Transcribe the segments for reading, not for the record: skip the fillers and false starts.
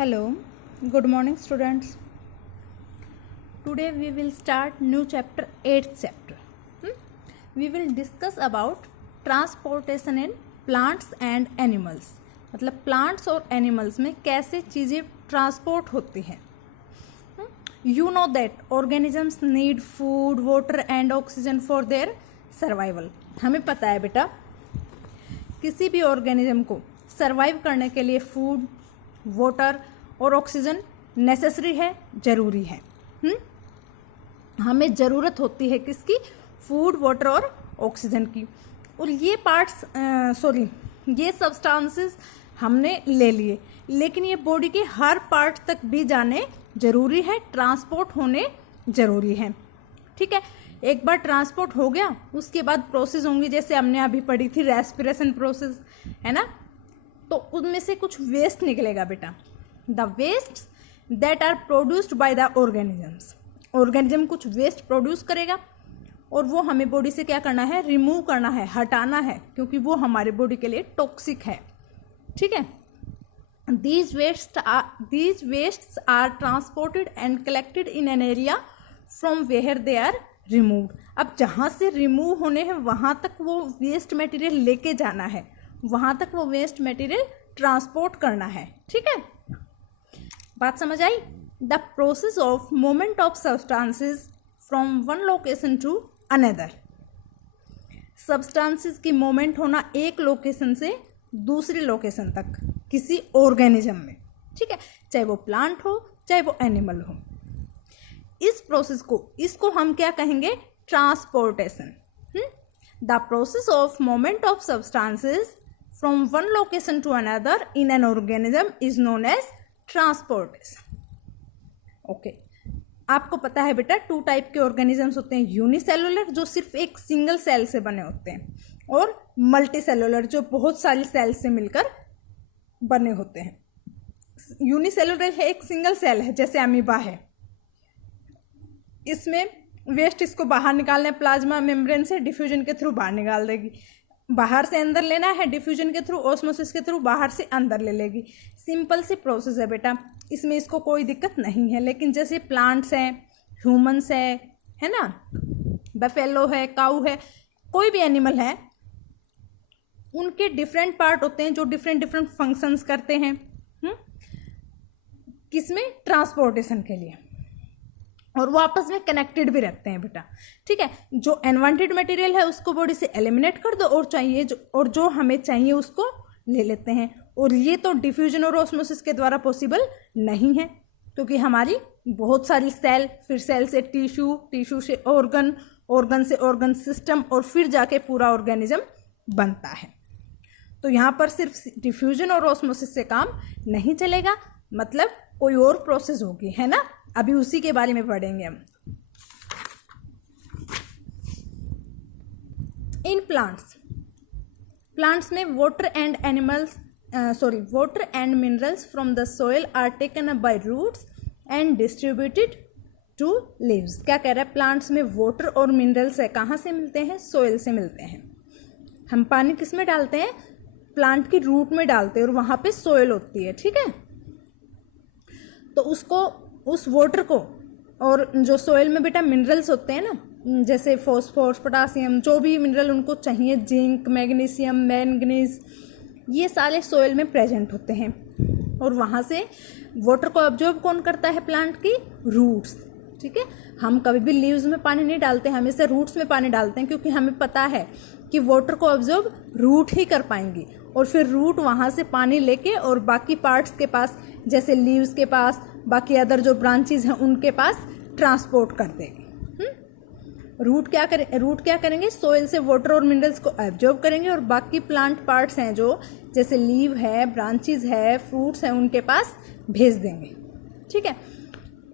Hello, good morning students. Today we will start new chapter 8th chapter. We will discuss about transportation in plants and animals. मतलब plants और animals में कैसे चीज़ें transport होती हैं. You know that organisms need food, water and oxygen for their survival. हमें पता है बेटा, किसी भी ऑर्गेनिज्म को सर्वाइव करने के लिए फूड, वाटर और ऑक्सीजन नेसेसरी है, ज़रूरी है. हमें ज़रूरत होती है किसकी? फूड, वाटर और ऑक्सीजन की. और ये पार्ट्स ये सब्सटेंसेस हमने ले लिए, लेकिन ये बॉडी के हर पार्ट तक भी जाने ज़रूरी है, ट्रांसपोर्ट होने ज़रूरी है. ठीक है, एक बार ट्रांसपोर्ट हो गया उसके बाद प्रोसेस होंगी, जैसे हमने अभी पढ़ी थी रेस्पिरेशन प्रोसेस, है ना. तो उनमें से कुछ वेस्ट निकलेगा बेटा. The waste that are produced by the organisms. Organism कुछ वेस्ट प्रोड्यूस करेगा और वो हमें बॉडी से क्या करना है? रिमूव करना है, हटाना है, क्योंकि वो हमारे बॉडी के लिए टॉक्सिक है. ठीक है. These wastes are transported and collected in an area from where they are removed. अब जहाँ से रिमूव होने हैं वहाँ तक वो वेस्ट मटेरियल लेके जाना है, वहाँ तक वो वेस्ट मटेरियल ट्रांसपोर्ट करना है. ठीक है, बात समझ आई? The process of movement of substances from one location to another. Substances की मूवमेंट होना एक लोकेशन से दूसरी लोकेशन तक किसी ऑर्गेनिज्म में. ठीक है, चाहे वो प्लांट हो चाहे वो एनिमल हो. इस प्रोसेस को, इसको हम क्या कहेंगे? Transportation. The process of movement of substances from one location to another in an organism is known as transportation. Okay, आपको पता है बेटा, टू टाइप के ऑर्गेनिजम्स होते हैं. यूनिसेलुलर जो सिर्फ एक सिंगल सेल से बने होते हैं, और मल्टी सेलुलर जो बहुत सारी सेल से मिलकर बने होते हैं. यूनिसेलुलर है, एक सिंगल सेल है, जैसे अमीबा है. इसमें वेस्ट इसको बाहर निकालना है, प्लाज्मा मेम्ब्रेन से डिफ्यूजन के थ्रू बाहर निकाल देगी. बाहर से अंदर लेना है डिफ्यूजन के थ्रू, ऑस्मोसिस के थ्रू बाहर से अंदर ले लेगी. सिंपल सी प्रोसेस है बेटा, इसमें इसको कोई दिक्कत नहीं है. लेकिन जैसे प्लांट्स हैं, ह्यूमंस है ना, बफेलो है, काऊ है, कोई भी एनिमल है, उनके डिफरेंट पार्ट होते हैं जो डिफरेंट फंक्शंस करते हैं. किसमें? ट्रांसपोर्टेशन के लिए. और वो आपस में कनेक्टेड भी रखते हैं बेटा. ठीक है, जो अनवांटेड मटेरियल है उसको बॉडी से एलिमिनेट कर दो, और जो हमें चाहिए उसको ले लेते हैं. और ये तो डिफ्यूजन और ऑस्मोसिस के द्वारा पॉसिबल नहीं है, क्योंकि हमारी बहुत सारी सेल, फिर सेल से टिश्यू, टिश्यू से ऑर्गन से ऑर्गन सिस्टम, और फिर जाके पूरा ऑर्गेनिज्म बनता है. तो यहाँ पर सिर्फ डिफ्यूजन और ऑस्मोसिस से काम नहीं चलेगा, मतलब कोई और प्रोसेस होगी, है ना. अभी उसी के बारे में पढ़ेंगे हम. इन प्लांट्स में water and minerals from the soil are taken up by roots and distributed to leaves. क्या कह रहा है? प्लांट्स में वाटर और मिनरल्स है, कहाँ से मिलते हैं? सोइल से मिलते हैं. हम पानी किस में डालते हैं? प्लांट की रूट में डालते हैं, और वहाँ पे सोइल होती है. ठीक है, तो उस वाटर को, और जो सोइल में बेटा मिनरल्स होते हैं ना, जैसे फॉस्फोरस, पोटासियम, जो भी मिनरल उनको चाहिए, जिंक, मैग्नीशियम, मैंगनीज, ये सारे सोइल में प्रेजेंट होते हैं. और वहाँ से वाटर को ऑब्जॉर्ब कौन करता है? प्लांट की रूट्स. ठीक है, हम कभी भी लीव्स में पानी नहीं डालते, हमेशा रूट्स में पानी डालते हैं, क्योंकि हमें पता है कि वाटर को ऑब्जॉर्ब रूट ही कर पाएंगी, और फिर रूट वहाँ से पानी लेके और बाकी पार्ट्स के पास, जैसे लीव्स के पास, बाकी अदर जो ब्रांचेज हैं उनके पास ट्रांसपोर्ट कर देगी. रूट क्या करेंगे? सोइल से वाटर और मिनरल्स को एब्जॉर्ब करेंगे, और बाकी प्लांट पार्ट्स हैं जो, जैसे लीव है, ब्रांचेज है, फ्रूट्स हैं, उनके पास भेज देंगे. ठीक है,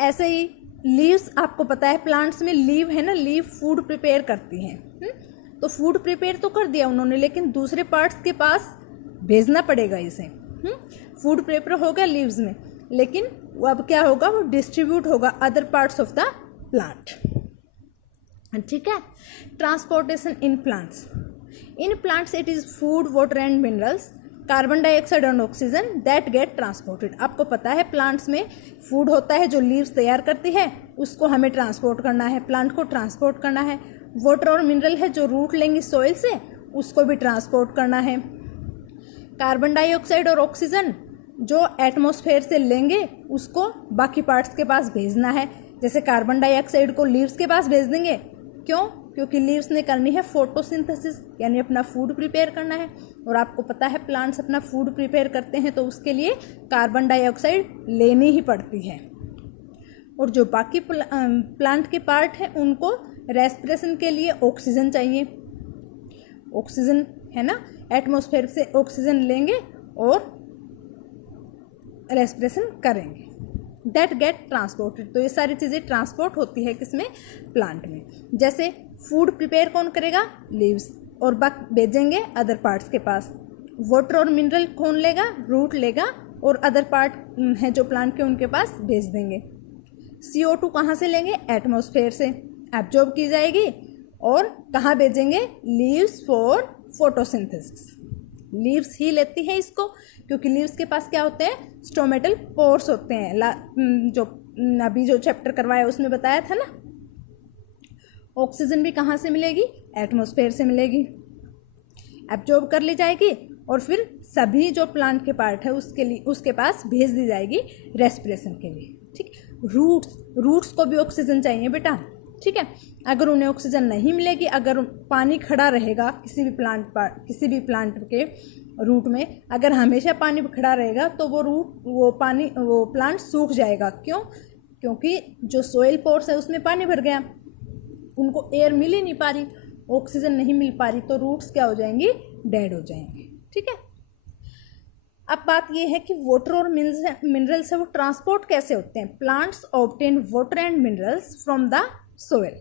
ऐसे ही लीव्स, आपको पता है प्लांट्स में लीव है ना, लीव फूड प्रिपेयर करती हैं. तो फूड प्रिपेयर तो कर दिया उन्होंने, लेकिन दूसरे पार्ट्स के पास भेजना पड़ेगा इसे. फूड प्रिपेयर हो गया लीव्स में, लेकिन वो अब क्या होगा? वो डिस्ट्रीब्यूट होगा other parts of the plant. ठीक है, transportation in plants. In plants it is food, water and minerals carbon dioxide और ऑक्सीजन दैट गेट ट्रांसपोर्टेड। आपको पता है प्लांट्स में फूड होता है जो लीव्स तैयार करती है, उसको हमें ट्रांसपोर्ट करना है, प्लांट को ट्रांसपोर्ट करना है। वाटर और मिनरल है जो रूट लेंगी सॉइल से, उसको भी ट्रांसपोर्ट करना है। कार्बन डाइऑक्साइड और ऑक्सीजन जो एटमॉस्फेयर से लेंगे उसको बाकी पार्ट्स के पास भेजना है। जैसे कार्बन डाइऑक्साइड को लीव्स के पास भेज देंगे, क्यों? क्योंकि लीव्स ने करनी है फोटोसिंथेसिस, यानी अपना फूड प्रिपेयर करना है। और आपको पता है प्लांट्स अपना फूड प्रिपेयर करते हैं तो उसके लिए कार्बन डाइऑक्साइड लेनी ही पड़ती है। और जो बाकी प्लांट के पार्ट हैं उनको रेस्पिरेशन के लिए ऑक्सीजन चाहिए। ऑक्सीजन है ना, एटमॉस्फेयर से ऑक्सीजन लेंगे और रेस्पिरेशन करेंगे, दैट गेट ट्रांसपोर्टेड। तो ये सारी चीज़ें ट्रांसपोर्ट होती है किसमें? प्लांट में। जैसे फूड प्रिपेयर कौन करेगा? लीव्स, और भेजेंगे अदर पार्ट्स के पास। वाटर और मिनरल कौन लेगा? रूट लेगा, और अदर पार्ट हैं जो प्लांट के उनके पास भेज देंगे। CO2 कहाँ से लेंगे? एटमॉस्फेयर से एब्जॉर्ब की जाएगी, और कहाँ भेजेंगे? Leaves for photosynthesis. लीव्स ही लेती है इसको, क्योंकि लीव्स के पास क्या होते हैं? स्टोमेटल पोर्स होते हैं। जो अभी जो चैप्टर करवाया उसमें बताया था ना। ऑक्सीजन भी कहाँ से मिलेगी? एटमॉस्फेयर से मिलेगी, एब्जॉर्ब कर ली जाएगी, और फिर सभी जो प्लांट के पार्ट है उसके पास भेज दी जाएगी रेस्पिरेशन के लिए। ठीक, रूट्स को भी ऑक्सीजन चाहिए बेटा। ठीक है, अगर उन्हें ऑक्सीजन नहीं मिलेगी, अगर पानी खड़ा रहेगा किसी भी प्लांट के रूट में, अगर हमेशा पानी खड़ा रहेगा तो वो प्लांट सूख जाएगा। क्यों? क्योंकि जो सोइल पोर्स है उसमें पानी भर गया, उनको एयर मिल ही नहीं पा रही, ऑक्सीजन नहीं मिल पा रही, तो रूट्स क्या हो जाएंगी? डेड हो जाएंगे। ठीक है, अब बात ये है कि वाटर और मिनरल्स है वो ट्रांसपोर्ट कैसे होते हैं? Plants obtain water and minerals from the soil.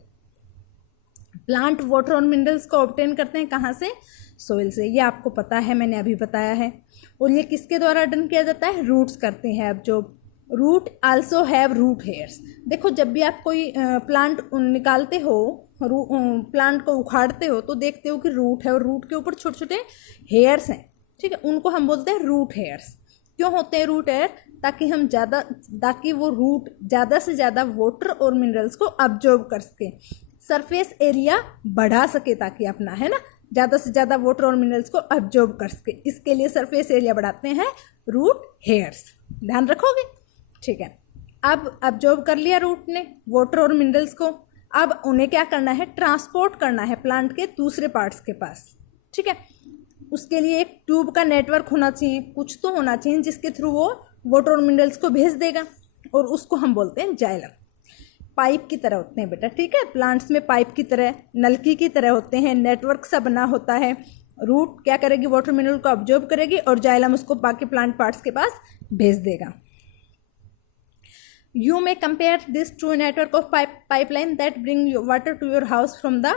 Plant water और मिनरल्स को ऑब्टेन करते हैं कहाँ से? सोइल से। ये आपको पता है, मैंने अभी बताया है। और ये किसके द्वारा डन किया जाता है? रूट्स करते हैं। अब जो root also have root hairs. देखो, जब भी आप कोई प्लांट निकालते हो, प्लांट को उखाड़ते हो, तो देखते हो कि रूट है और रूट के ऊपर छोटे छोटे हेयर्स हैं। ठीक है, उनको हम बोलते हैं रूट हेयर्स। क्यों होते हैं रूट हेयर? ताकि वो रूट ज़्यादा से ज़्यादा वाटर और मिनरल्स को अब्जॉर्ब कर सके, सरफेस एरिया बढ़ा सके, ताकि अपना है ना ज़्यादा से ज़्यादा वाटर और मिनरल्स को अब्जॉर्ब कर सके। इसके लिए सरफेस एरिया बढ़ाते हैं रूट हेयर्स। ध्यान रखोगे? ठीक है, अब अब्जॉर्ब कर लिया रूट ने वाटर और मिनरल्स को। अब उन्हें क्या करना है? ट्रांसपोर्ट करना है प्लांट के दूसरे पार्ट्स के पास। ठीक है, उसके लिए एक ट्यूब का नेटवर्क होना चाहिए, कुछ तो होना चाहिए जिसके थ्रू वो वाटर और मिनरल्स को भेज देगा, और उसको हम बोलते हैं जाइलम। पाइप की तरह होते हैं बेटा। ठीक है, प्लांट्स में पाइप की तरह, नलकी की तरह होते हैं, नेटवर्क सा बना होता है। रूट क्या करेगी? वाटर मिनरल को अब्जॉर्ब करेगी, और जाइलम उसको बाकी प्लांट पार्ट्स के पास भेज देगा। You may compare this to a network of pipeline that bring water to your house from the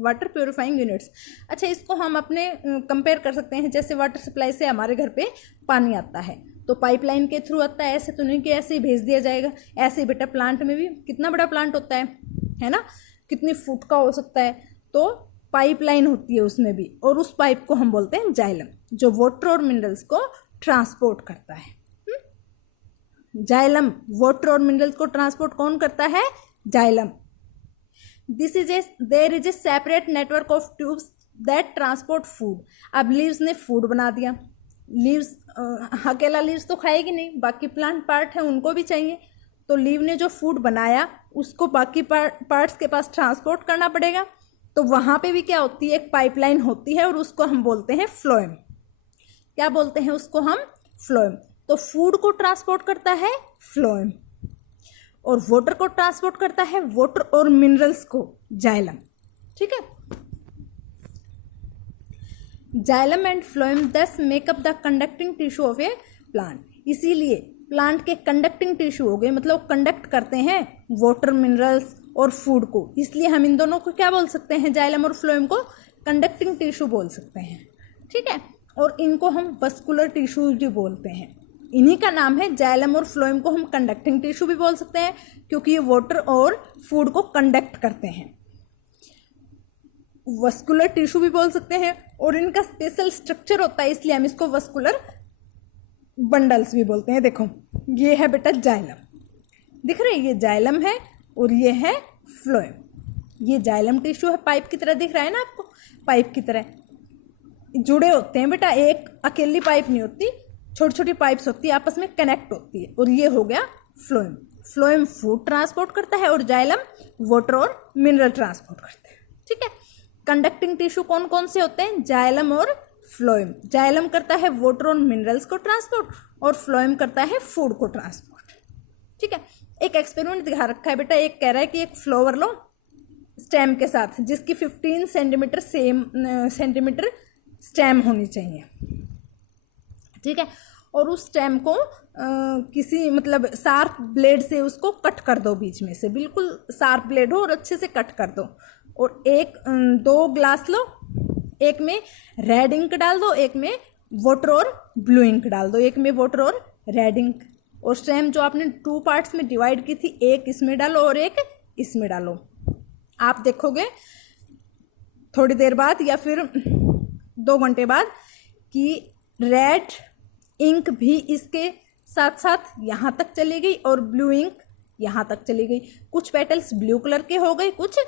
water purifying units. अच्छा, इसको हम अपने कंपेयर कर सकते हैं, जैसे वाटर सप्लाई से हमारे घर पे पानी आता है तो पाइपलाइन के थ्रू आता है, ऐसे तो नहीं कि ऐसे ही भेज दिया जाएगा। ऐसे ही बेटा प्लांट में भी कितना बड़ा प्लांट होता है ना, कितनी फुट का हो सकता है, तो पाइपलाइन होती है उसमें भी, और उस पाइप को हम बोलते हैं जाइलम, जो वाटर और मिनरल्स को ट्रांसपोर्ट करता है। जाइलम वाटर और मिनरल्स को ट्रांसपोर्ट कौन करता है? Xylem. There is a separate network of tubes that transport food. अब लीव्स ने फूड बना दिया। लीव्स अकेला लीव्स तो खाएगी नहीं, बाकी प्लांट पार्ट है उनको भी चाहिए, तो लीव ने जो फूड बनाया उसको बाकी पार्ट्स के पास ट्रांसपोर्ट करना पड़ेगा। तो वहाँ पे भी क्या होती है? एक पाइपलाइन होती है, और उसको हम बोलते हैं फ्लोएम। क्या बोलते हैं उसको हम? फ्लोएम। तो फूड को ट्रांसपोर्ट करता है फ्लोएम, और वाटर को ट्रांसपोर्ट करता है वाटर और मिनरल्स को जाइलम। ठीक है, जाइलम एंड फ्लोएम दस makeup the conducting tissue of A plant. इसीलिए प्लांट के कंडक्टिंग टिश्यू हो गए, मतलब कंडक्ट करते हैं वाटर, मिनरल्स और फूड को। इसलिए हम इन दोनों को क्या बोल सकते हैं? जाइलम और फ्लोएम को कंडक्टिंग टिश्यू बोल सकते हैं। ठीक है, और इनको हम वस्कुलर टिश्यू भी बोलते हैं। इन्हीं का नाम है। जाइलम और फ्लोएम को हम कंडक्टिंग टिश्यू भी बोल सकते हैं, क्योंकि ये वाटर और फूड को कंडक्ट करते हैं। वस्कुलर टिश्यू भी बोल सकते हैं, और इनका स्पेशल स्ट्रक्चर होता है, इसलिए हम इसको वस्कुलर बंडल्स भी बोलते हैं। देखो ये है बेटा जाइलम, दिख रहा है, ये जाइलम है और ये है फ्लोएम। ये जाइलम टिश्यू है, पाइप की तरह दिख रहा है ना आपको, पाइप की तरह जुड़े होते हैं बेटा, एक अकेली पाइप नहीं होती, छोटी छोटी पाइप्स होती है, आपस में कनेक्ट होती है। और ये हो गया फ्लोएम। फ्लोएम फूड ट्रांसपोर्ट करता है और जाइलम वाटर और मिनरल ट्रांसपोर्ट करता है। ठीक है, कंडक्टिंग टिश्यू कौन कौन से होते हैं? जाइलम और फ्लोएम। जाइलम करता है वाटर और मिनरल्स को ट्रांसपोर्ट और फ्लोएम करता है फूड को ट्रांसपोर्ट। ठीक है, एक एक्सपेरिमेंट दिखा रखा है बेटा, एक कह रहा है कि एक फ्लावर लो स्टेम के साथ, जिसकी 15 सेंटीमीटर स्टेम होनी चाहिए। ठीक है, और उस स्टेम को किसी मतलब शार्प ब्लेड से उसको कट कर दो, बीच में से बिल्कुल शार्प ब्लेड हो और अच्छे से कट कर दो। और 2 ग्लास लो, एक में रेड इंक डाल दो, एक में वाटर और ब्लू इंक डाल दो, एक में वाटर और रेड इंक। और स्टेम जो आपने 2 पार्ट्स में डिवाइड की थी, एक इसमें डालो और एक इसमें डालो। आप देखोगे थोड़ी देर बाद या फिर 2 घंटे बाद कि रेड इंक भी इसके साथ साथ यहाँ तक चली गई और ब्लू इंक यहाँ तक चली गई। कुछ पेटल्स ब्लू कलर के हो गए, कुछ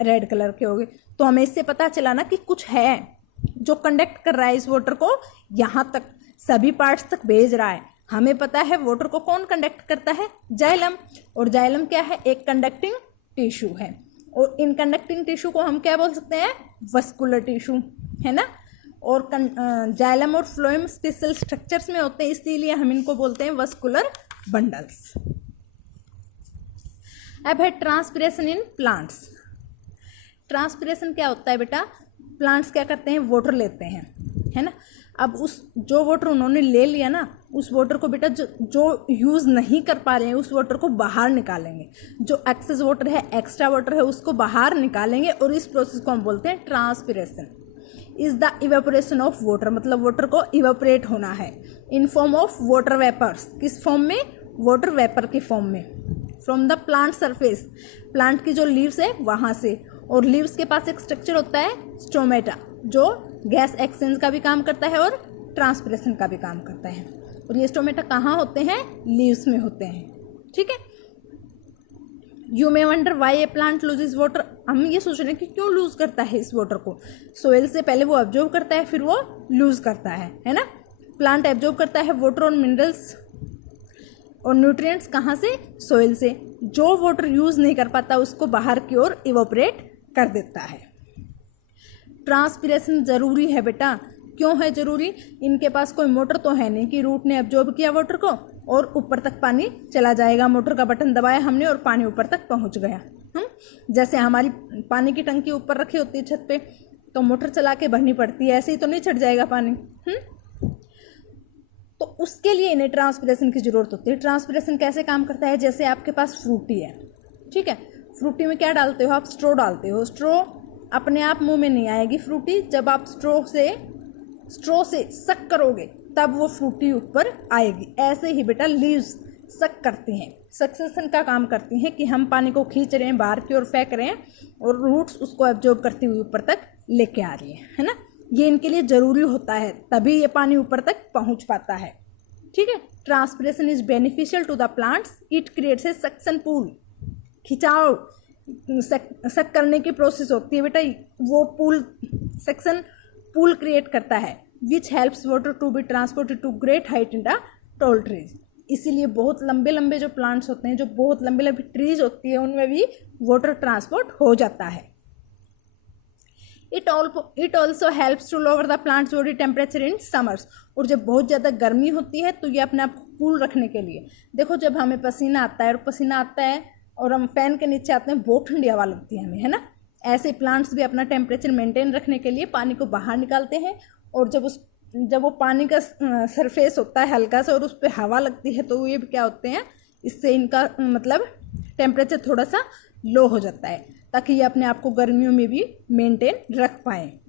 रेड कलर के हो गए। तो हमें इससे पता चला ना कि कुछ है जो कंडक्ट कर रहा है इस वाटर को, यहाँ तक सभी पार्ट्स तक भेज रहा है। हमें पता है वाटर को कौन कंडक्ट करता है? जाइलम। और जाइलम क्या है? एक कंडक्टिंग टिश्यू है। और इन कंडक्टिंग टिश्यू को हम क्या बोल सकते हैं? वस्कुलर टिश्यू, है ना। और जाइलम और फ्लोएम स्पेशल स्ट्रक्चर्स में होते हैं, इसीलिए हम इनको बोलते हैं वस्कुलर बंडल्स। अब है ट्रांसपिरेशन इन प्लांट्स। ट्रांसपिरेशन क्या होता है बेटा? प्लांट्स क्या करते हैं? वाटर लेते हैं, है ना। अब उस जो वाटर उन्होंने ले लिया ना, उस वाटर को बेटा जो यूज़ नहीं कर पा रहे हैं उस वाटर को बाहर निकालेंगे। जो एक्सेस वाटर है, एक्स्ट्रा वाटर है, उसको बाहर निकालेंगे और इस प्रोसेस को हम बोलते हैं transpiration. Is the evaporation of water, मतलब वाटर को इवेपोरेट होना है in form of water vapours. किस फॉर्म में? वाटर वेपर के फॉर्म में। From the plant surface, plant की जो लीव्स है वहाँ से। और लीव्स के पास एक स्ट्रक्चर होता है स्टोमेटा, जो गैस एक्सचेंज का भी काम करता है और ट्रांसपिरेशन का भी काम करता है। और ये स्टोमेटा कहाँ होते हैं? लीव्स में होते हैं। ठीक है, you may wonder why A plant loses water. हम ये सोच रहे हैं कि क्यों लूज करता है इस वाटर को। सोइल से पहले वो ऑब्जर्व करता है, फिर वो लूज करता है ना। प्लांट एब्जॉर्ब करता है वाटर और मिनरल्स और न्यूट्रिएंट्स कहाँ से? सोइल से। जो वाटर यूज़ नहीं कर पाता उसको बाहर की ओर इवोपरेट कर देता है। ट्रांसपिरेशन ज़रूरी है बेटा। क्यों है ज़रूरी? इनके पास कोई मोटर तो है नहीं कि रूट ने एब्जॉर्ब किया वाटर को और ऊपर तक पानी चला जाएगा। मोटर का बटन दबाया हमने और पानी ऊपर तक पहुंच गया। जैसे हमारी पानी की टंकी ऊपर रखी होती है छत पे, तो मोटर चला के भरनी पड़ती है, ऐसे ही तो नहीं छट जाएगा पानी। तो उसके लिए इन्हें ट्रांसपिरेशन की ज़रूरत होती है। ट्रांसपिरेशन कैसे काम करता है? जैसे आपके पास फ्रूटी है, ठीक है, फ्रूटी में क्या डालते हो आप? स्ट्रॉ डालते हो। स्ट्रॉ अपने आप मुंह में नहीं आएगी फ्रूटी, जब आप स्ट्रॉ से सक करोगे तब वो फ्रूटी ऊपर आएगी। ऐसे ही बेटा लीव्स सक करती हैं, सक्सेशन का काम करती हैं कि हम पानी को खींच रहे हैं, बाहर की ओर फेंक रहे हैं और रूट्स उसको एब्जॉर्ब करती हुई ऊपर तक लेके आ रही है ना। ये इनके लिए ज़रूरी होता है, तभी ये पानी ऊपर तक पहुंच पाता है। ठीक है, transpiration is beneficial to the plants. It creates a suction pool. खिंचाव सक करने की प्रोसेस होती है बेटा, वो पूल सक्शन पूल क्रिएट करता है, which helps water to be transported to great height in the tall trees. इसीलिए बहुत लंबे लंबे जो प्लांट्स होते हैं, जो बहुत लंबे लंबी ट्रीज होती है, उनमें भी वाटर ट्रांसपोर्ट हो जाता है। It also helps to lower the plants body temperature in summers. और जब बहुत ज़्यादा गर्मी होती है तो ये अपने आप को कूल रखने के लिए, देखो जब हमें पसीना आता है और पसीना आता है और हम फैन के नीचे आते हैं, बहुत ठंडी हवा लगती है हमें, है ना। ऐसे प्लांट्स भी अपना टेम्परेचर मेंटेन रखने के लिए पानी को बाहर निकालते हैं। और जब वो पानी का सरफेस होता है हल्का सा और उस पर हवा लगती है, तो ये भी क्या होते हैं, इससे इनका मतलब टेम्परेचर थोड़ा सा लो हो जाता है, ताकि ये अपने आप को गर्मियों में भी मेंटेन रख पाएँ।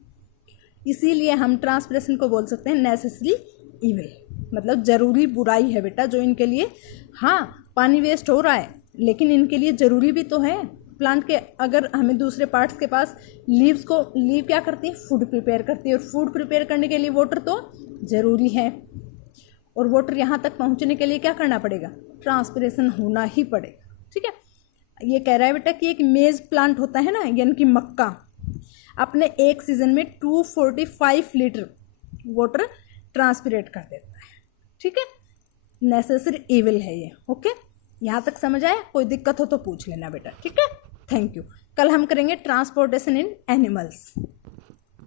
इसीलिए हम ट्रांसपिरेशन को बोल सकते हैं नेसेसरी इविल, मतलब ज़रूरी बुराई है बेटा, जो इनके लिए, हाँ पानी वेस्ट हो रहा है लेकिन इनके लिए ज़रूरी भी तो है। प्लांट के अगर हमें दूसरे पार्ट्स के पास लीव क्या करती है, फूड प्रिपेयर करती है, और फूड प्रिपेयर करने के लिए वाटर तो ज़रूरी है, और वाटर यहाँ तक पहुँचने के लिए क्या करना पड़ेगा, ट्रांसपिरेशन होना ही पड़ेगा। ठीक है, ये कह रहा है बेटा कि एक मेज प्लांट होता है ना, यानी कि मक्का, अपने एक सीजन में 245 लीटर वाटर ट्रांसपिरेट कर देता है। ठीक है, नेसेसरी इविल है ये। ओके, यहाँ तक समझ आया? कोई दिक्कत हो तो पूछ लेना बेटा। ठीक है, थैंक यू। कल हम करेंगे ट्रांसपोर्टेशन इन एनिमल्स।